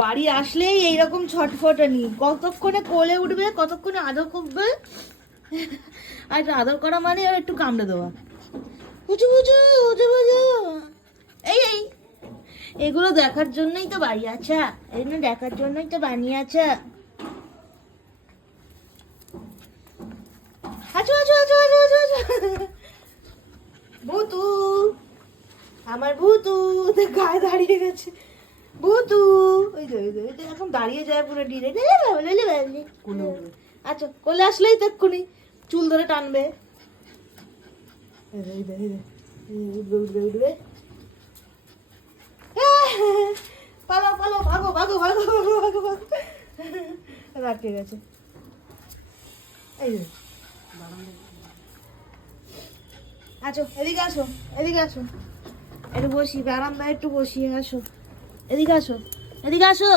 বাড়ি আসলেই এইরকম ছটফটানি, কতক্ষণে কোলে উঠবে, কতক্ষণে আদর করবে। আর আদর করা মানে আর একটু কামড়ে দেওয়া, বুঝু বুঝু বুঝু বুঝু। এই এই এগুলো দেখার জন্যই তো বাড়ি আছে, এগুলো দেখার জন্যই তো বানিয়ে আছে। আচু আচু আচু আচু আচু আচু। ভূতু, আমার ভূতু গায়ে দাঁড়িয়ে গেছে। ভূতু ওই যে ওই যে ওই যে এখন দাঁড়িয়ে যায় পুরো ডিরে। আচ্ছা কোলে আসলেই তো এক্ষুনি চুল ধরে টানবে। উঠবে উঠবে উঠবে। পালাও পালাও, ভাগো ভাগো ভাগো ভাগো ভাগো ভাগো। রাখতে গেছে। এই যে আছো, এদিকে আসো, এদিকে আসো, একটু বসি বারান্দায়, একটু বসি। আসো এদিকে আসো, এদিকে আসো।